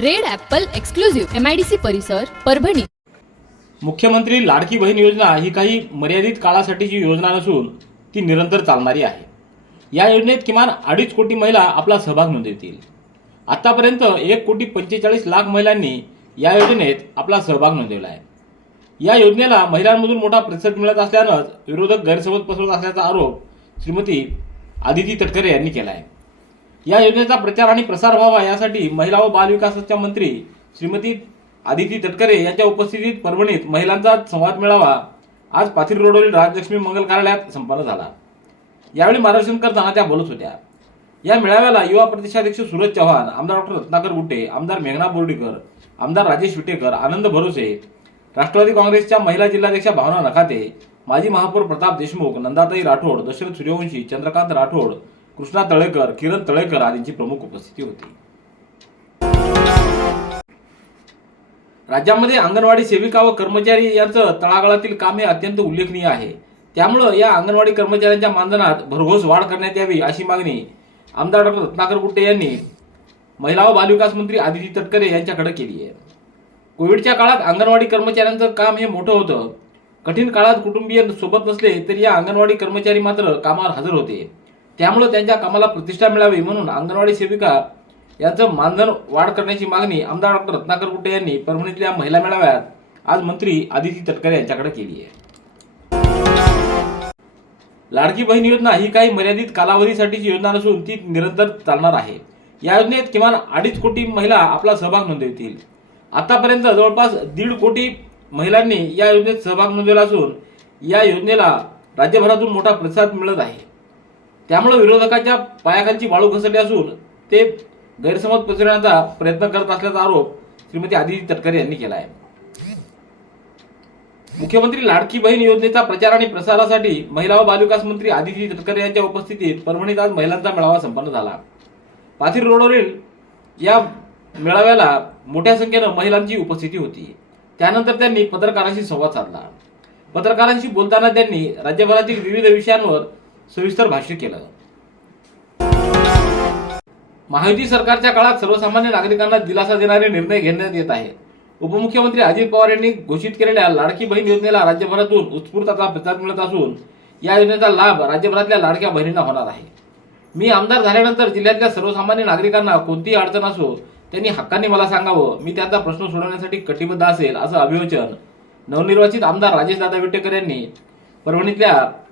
Red apple exclusive MIDC परिसर परभणी. मुख्यमंत्री लाडकी बहीण योजना ही काही मर्यादित काळासाठीची योजना नसून ती निरंतर चालणारी आहे. या योजनेत किमान अडीच कोटी महिला आपला सहभाग नोंदवतील. आतापर्यंत एक कोटी पंचेचाळीस लाख महिलांनी या योजनेत आपला सहभाग नोंदवला आहे. या योजनेला महिलांमधून मोठा प्रतिसाद मिळत असल्यानंच विरोधक गैरसमज पसरत असल्याचा आरोप श्रीमती आदिती तटकरे यांनी केला आहे. या योजनेचा प्रचार आणि प्रसार व्हावा यासाठी महिला व बालविकासाच्या मंत्री श्रीमती आदिती तटकरे यांच्या उपस्थितीत परभणीत महिलांचा संवाद मेळावा आज पाथीर रोडवरील राजलक्ष्मी मंगल कार्यालयात संपन्न झाला. यावेळी मार्गदर्शन करताना त्या बोलत होत्या. या मेळाव्याला युवा प्रदेशाध्यक्ष सूरज चव्हाण आमदार डॉक्टर रत्नाकर गुट्टे आमदार मेघना बोर्डीकर आमदार राजेश विटेकर आनंद भरोसे राष्ट्रवादी काँग्रेसच्या महिला जिल्हाध्यक्षा भावना नखाते माजी महापौर प्रताप देशमुख नंदाताई राठोड दशरथ सूर्यवंशी चंद्रकांत राठोड कृष्णा तळेकर किरण तळेकर आदींची प्रमुख उपस्थिती होती. राज्यामध्ये अंगणवाडी सेविका व कर्मचारी यांचं तळागाळातील काम हे अत्यंत उल्लेखनीय आहे. त्यामुळं या अंगणवाडी कर्मचाऱ्यांच्या मानधनात भरघोस वाढ करण्यात यावी अशी मागणी आमदार डॉक्टर रत्नाकर गुट्टे यांनी महिला व बालविकास मंत्री आदिती तटकरे यांच्याकडे केली आहे. कोविडच्या काळात अंगणवाडी कर्मचाऱ्यांचं काम हे मोठं होतं. कठीण काळात कुटुंबीय सोबत नसले तरी या अंगणवाडी कर्मचारी मात्र कामावर हजर होते. त्यामुळे त्यांच्या कामाला प्रतिष्ठा मिळावी म्हणून अंगणवाडी सेविका यांचं मानधन वाढ करण्याची मागणी आमदार डॉक्टर रत्नाकर गुट्टे यांनी परभणीतल्या महिला मेळाव्यात आज मंत्री आदिती तटकरे यांच्याकडे केली आहे. लाडकी बहीण योजना ही काही मर्यादित कालावधीसाठीची योजना नसून ती निरंतर चालणार आहे. या योजनेत किमान अडीच कोटी महिला आपला सहभाग नोंदवतील. आतापर्यंत जवळपास दीड कोटी महिलांनी या योजनेत सहभाग नोंदवला असून या योजनेला राज्यभरातून मोठा प्रतिसाद मिळत आहे. त्यामुळे विरोधकाच्या पायाखालची वाळू घसरली असून ते गैरसमज पसरवण्याचा प्रयत्न करत असल्याचा आरोप श्रीमती आदिती तटकरे यांनी केला आहे. मुख्यमंत्री लाडकी बहीण योजनेचा प्रचार आणि प्रसारासाठी महिला व बालविकास मंत्री आदिती तटकरे यांच्या उपस्थितीत परभणीत आज महिलांचा मेळावा संपन्न झाला. पाथरी रोडवरील या मेळाव्याला मोठ्या संख्येनं महिलांची उपस्थिती होती. त्यानंतर त्यांनी पत्रकारांशी संवाद साधला. पत्रकारांशी बोलताना त्यांनी राज्यभरातील विविध विषयांवर सविस्तर भाष्य केलं. महायुती सरकारच्या काळात सर्वसामान्य नागरिकांना दिलासा देणारे निर्णय घेण्यात येत आहेत उपमुख्यमंत्री अजित पवार यांनी घोषित केलेल्या लाडकी बहीण योजनेला राज्यभरातून उत्स्फूर्ताचा प्रचार प्रतिसाद मिळत असून या योजनेचा लाभ राज्यभरातल्या लाडक्या बहिणींना होणार आहे. मी आमदार झाल्यानंतर जिल्ह्यातल्या सर्वसामान्य नागरिकांना कोणतीही अडचण असो त्यांनी हक्काने मला सांगावं मी त्यांचा प्रश्न सोडवण्यासाठी कटिबद्ध असेल असं अभिवचन नवनिर्वाचित आमदार राजेश दादा विटेकर यांनी परभणीतल्या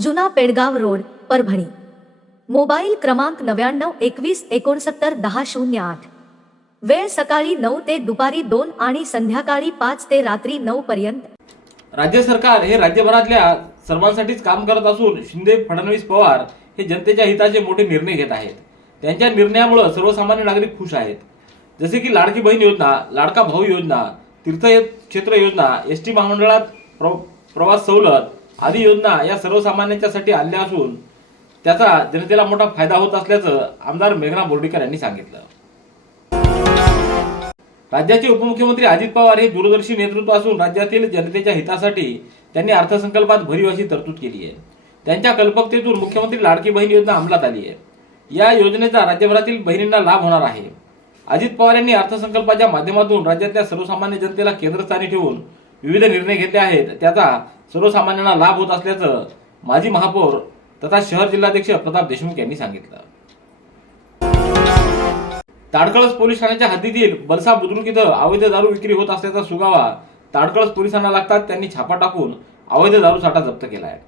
जुना पेडगाव रोड परभणी. मोबाईल क्रमांक नव्याण्णव एकवीस एकोणसत्तर दहा शून्य आठ. वेळ सकाळी नऊ ते दुपारी दोन आणि संध्याकाळी पाच ते रात्री नऊ पर्यंत. राज्य सरकार हे राज्यभरातल्या सर्वांसाठीच काम करत असून शिंदे फडणवीस पवार हे जनतेच्या हिताचे मोठे निर्णय घेत आहेत. त्यांच्या निर्णयामुळे सर्वसामान्य नागरिक खुश आहेत. जसे की लाडकी बहीण योजना लाडका भाऊ योजना तीर्थक्षेत्र योजना एस टी महामंडळात प्र- प्रवास सवलत आदी योजना या सर्वसामान्यांच्यासाठी आणल्या असून त्याचा जनतेला मोठा फायदा होत असल्याचं आमदार मेघना बोर्डीकर यांनी सांगितलं. राज्याचे उपमुख्यमंत्री अजित पवार हे दूरदर्शी नेतृत्व असून राज्यातील जनतेच्या हितासाठी त्यांनी अर्थसंकल्पात भरीव अशी तरतूद केली आहे. त्यांच्या कल्पकतेतून मुख्यमंत्री लाडकी बहीण योजना अंमलात आली आहे. या योजनेचा राज्यभरातील बहिणींना लाभ होणार आहे. अजित पवार यांनी अर्थसंकल्पाच्या माध्यमातून राज्यातल्या सर्वसामान्य जनतेला केंद्रस्थानी ठेवून विविध निर्णय घेतले आहेत. त्याचा सर्वसामान्यांना लाभ होत असल्याचं माजी महापौर तथा शहर जिल्हाध्यक्ष प्रताप देशमुख यांनी सांगितलं. ताडकळस पोलीस ठाण्याच्या हद्दीतील बलसा बुद्रुक इथं अवैध दारू विक्री होत असल्याचा सुगावा ताडकळस पोलिसांना लागतात त्यांनी छापा टाकून अवैध दारू साठा जप्त केला आहे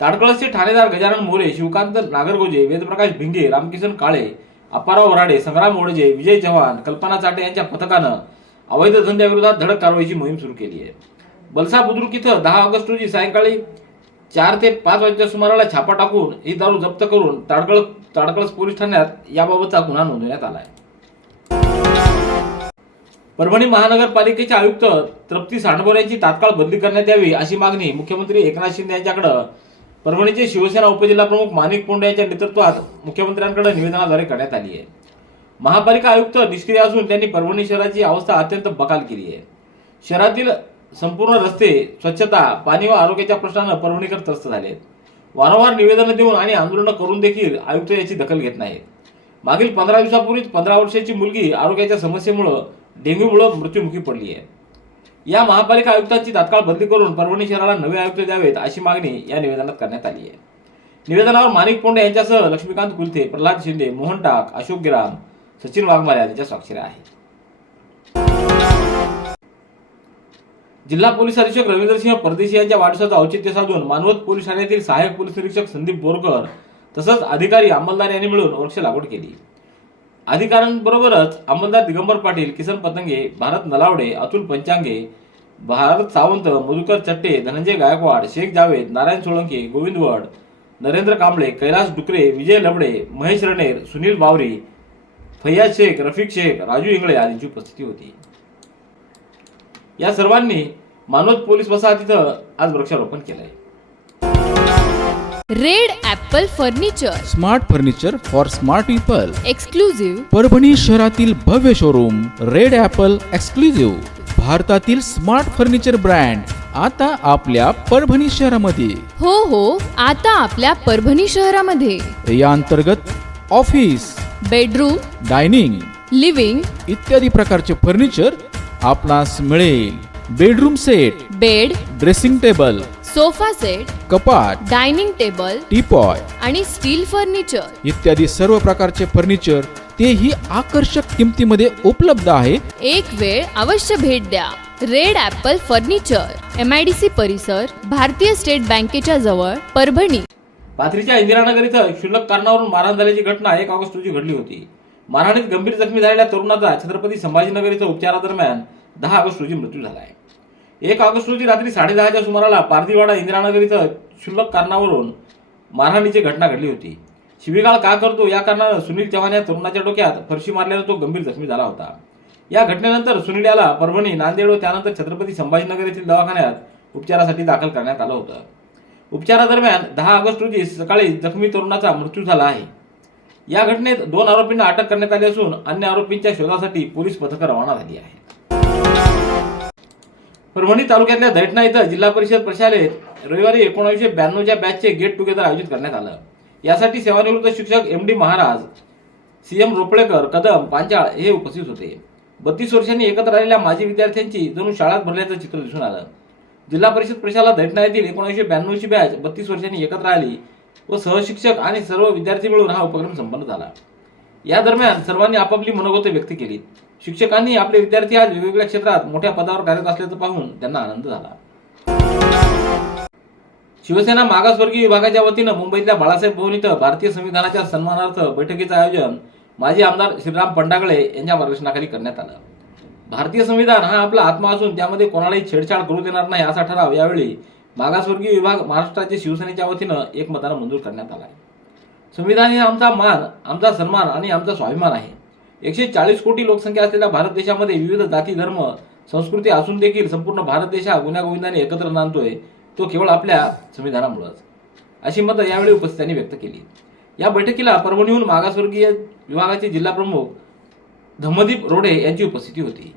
ताडकळसचे ठाणेदार गजानन मोरे शिवकांत नागरगोजे वेदप्रकाश भिंगे रामकिशन काळे अप्पाराव वराडे संग्राम ओडजे विजय चव्हाण कल्पना चाटे यांच्या पथकानं अवैध धंद्याविरोधात धडक कारवाईची मोहीम सुरू केली आहे. बलसा बुद्रुक इथं दहा ऑगस्ट रोजी सायंकाळी चार ते पाच वाजेच्या सुमाराला छापा टाकून ही दारू जप्त करून ताडकळ ताडकळस पोलीस ठाण्यात याबाबतचा गुन्हा नोंदवण्यात आला आहे परभणी महानगरपालिकेचे आयुक्त तृप्ती सांडभोर यांची तात्काळ बदली करण्यात यावी अशी मागणी मुख्यमंत्री एकनाथ शिंदे यांच्याकडे. परभणीचे शिवसेना उपजिल्हा प्रमुख माणिक पोंडे यांच्या नेतृत्वात मुख्यमंत्र्यांकडे निवेदनाद्वारे करण्यात आली आहे. महापालिका आयुक्त निष्क्रिय असून त्यांनी परभणी शहराची अवस्था अत्यंत बकाल केली आहे. शहरातील संपूर्ण रस्ते स्वच्छता पाणी व आरोग्याच्या प्रश्नानं परभणीकर त्रस्त झाले वारंवार निवेदनं देऊन आणि आंदोलनं करून देखील आयुक्त याची दखल घेत नाहीत. मागील पंधरा दिवसापूर्वीच पंधरा वर्षाची मुलगी आरोग्याच्या समस्येमुळं डेंग्यूमुळं मृत्युमुखी पडली आहे. या महापालिका आयुक्तांची तात्काळ बदली करून परभणी शहराला नवे आयुक्त द्यावेत अशी मागणी या निवेदनात करण्यात आली आहे. निवेदनावर माणिक पोंडे यांच्यासह लक्ष्मीकांत कुलथे प्रल्हाद शिंदे मोहन टाक अशोक गिराम सचिन वाघमारे यांच्या स्वाक्षऱ्या आहेत. जिल्हा पोलीस अधीक्षक रवींद्रसिंह परदेशी यांच्या वाढदिवसाचं औचित्य साधून मानवत पोलीस ठाण्यातील सहाय्यक पोलीस निरीक्षक संदीप बोरकर तसंच अधिकारी अंमलदार यांनी मिळून वृक्ष लागवड केली. अधिकाऱ्यांबरोबरच अंमलदार दिगंबर पाटील किसन पतंगे भारत नलावडे अतुल पंचांगे भारत सावंत मधुकर चट्टे धनंजय गायकवाड शेख जावेद नारायण सोळंके गोविंद वड नरेंद्र कांबळे कैलास डुकरे विजय लबडे महेश रणेर सुनील बावरी फैयाज शेख रफिक शेख राजू इंगळे आदींची उपस्थिती होती. या सर्वांनी मानवत पोलीस वसाहतीचं आज वृक्षारोपण केलंय. Red apple furniture. Smart furniture for smart people. Exclusive Parbhani शहरातील भव्य शोरूम रेड ॲपल एक्सक्लुझिव्ह भारतातील स्मार्ट फर्निचर ब्रँड आता आपल्या परभणी शहरामध्ये. हो हो आता आपल्या परभणी शहरामध्ये. या अंतर्गत ऑफिस बेडरूम डायनिंग लिव्हिंग इत्यादी प्रकारचे फर्निचर आपणास मिळेल bedroom set bed dressing table sofa set कपाट डायनिंग टेबल टीपॉय आणि स्टील फर्निचर. इत्यादी सर्व प्रकारचे फर्निचर तेही आकर्षक किमतीमध्ये उपलब्ध आहे. एक वेळ अवश्य भेट द्या. Red apple furniture M I D C परिसर भारतीय स्टेट बँकेच्या जवळ परभणी. पाथरीच्या इंदिरानगर इथं क्षुल्लक कारणावरून मारहाण झाल्याची घटना एक ऑगस्ट रोजी घडली होती. मारहाणीत गंभीर जखमी झालेल्या तरुणाचा छत्रपती संभाजीनगर इथं उपचारादरम्यान दहा ऑगस्ट रोजी मृत्यू झाला आहे एक ऑगस्ट रोजी रात्री साडेदहाच्या सुमाराला पारधीवाडा इंदिरानगर इथं क्षुल्लक कारणावरून मारहाणीची घटना घडली होती. शिवीगाळ का करतो या कारणानं सुनील चव्हाण या तरुणाच्या डोक्यात फरशी मारल्यानं तो गंभीर जखमी झाला होता. या घटनेनंतर सुनील याला परभणी नांदेड व त्यानंतर छत्रपती संभाजीनगर येथील दवाखान्यात उपचारासाठी दाखल करण्यात आलं होतं. उपचारादरम्यान दहा ऑगस्ट रोजी सकाळी जखमी तरुणाचा मृत्यू झाला आहे. या घटनेत दोन आरोपींना अटक करण्यात आली असून अन्य आरोपींच्या शोधासाठी पोलीस पथकं रवाना झाली आहेत. परभणी तालुक्यातल्या दैठणा इथं जिल्हा परिषद प्रशालेत रविवारी एकोणीसशे ब्याण्णवच्या बॅचचे गेट टुगेदर आयोजित करण्यात आलं. यासाठी सेवानिवृत्त शिक्षक एम डी महाराज सीएम रोपळेकर कदम पांचाळ हे उपस्थित होते. बत्तीस वर्षांनी एकत्र आलेल्या माजी विद्यार्थ्यांची जणू शाळात भरल्याचं चित्र दिसून आलं. जिल्हा परिषद प्रशाला दैठणा येथील एकोणीसशे ब्याण्णवची बॅच बत्तीस वर्षांनी एकत्र आली व सहशिक्षक आणि सर्व विद्यार्थी मिळून हा उपक्रम संपन्न झाला. या दरम्यान सर्वांनी आपापली मनोगत व्यक्त केली. शिक्षकांनी आपले विद्यार्थी आज वेगवेगळ्या क्षेत्रात मोठ्या पदावर कार्यरत असल्याचं पाहून त्यांना आनंद झाला. शिवसेना मागासवर्गीय विभागाच्या वतीनं मुंबईतल्या बाळासाहेब भवन इथं भारतीय संविधानाच्या सन्मानार्थ बैठकीचं आयोजन माजी आमदार श्रीराम पंडागळे यांच्या मार्गदर्शनाखाली करण्यात आलं. भारतीय संविधान हा आपला आत्मा असून त्यामध्ये कोणालाही छेडछाड करू देणार नाही असा ठराव यावेळी मागासवर्गीय विभाग महाराष्ट्राचे शिवसेनेच्या वतीनं एकमतानं मंजूर करण्यात आला आहे संविधान हे आमचा मान आमचा सन्मान आणि आमचा स्वाभिमान आहे. एकशे चाळीस कोटी लोकसंख्या असलेल्या भारत देशामध्ये विविध जाती धर्म संस्कृती असून देखील संपूर्ण भारत देश हा गुण्यागोविंदाने एकत्र नांदतोय. तो केवळ आपल्या संविधानामुळेच. अशी मतं यावेळी उपस्थितांनी व्यक्त केली. या बैठकीला परभणीहून मागासवर्गीय विभागाचे जिल्हा प्रमुख धम्मदीप रोडे यांची उपस्थिती होती.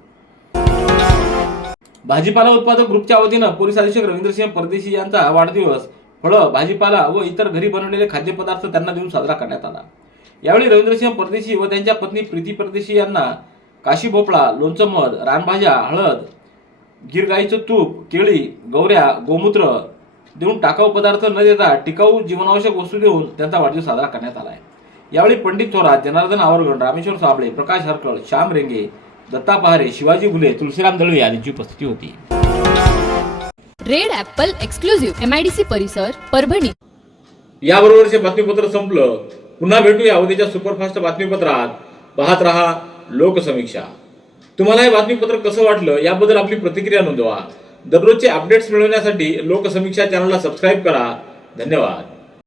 भाजीपाला उत्पादक ग्रुपच्या वतीनं पोलीस अधीक्षक रवींद्रसिंह परदेशी यांचा वाढदिवस. फळं भाजीपाला व इतर घरी बनवलेले खाद्यपदार्थ त्यांना देऊन साजरा करण्यात आला. यावेळी रवींद्रसिंह परदेशी व त्यांच्या पत्नी प्रीती परदेशी यांना काशी भोपळा लोणचं मध रानभाज्या हळद गिरगाईचं तूप केळी गौऱ्या गोमूत्र देऊन टाकाऊ पदार्थ न देता टिकाऊ जीवनावश्यक वस्तू देऊन त्यांचा वाढदिवस साजरा करण्यात आला आहे यावेळी पंडित थोरात जनार्दन आवरगण रामेश्वर साबळे प्रकाश हरकळ श्याम रेंगे दत्ता पहारे शिवाजी घुले तुळशीराम दळवे आदींची उपस्थिती होती. Red apple exclusive M I D C परिसर परभणी. याबरोबरचे बातमीपत्र संपलं पुन्हा भेटूया उद्याच्या सुपरफास्ट बातमीपत्रात. पाहत रहा लोकसमीक्षा. तुम्हाला हे बातमीपत्र कसं वाटलं याबद्दल आपली प्रतिक्रिया नोंदवा. दररोजचे अपडेट्स मिळवण्यासाठी लोकसमीक्षा चॅनलला सबस्क्राईब करा. धन्यवाद.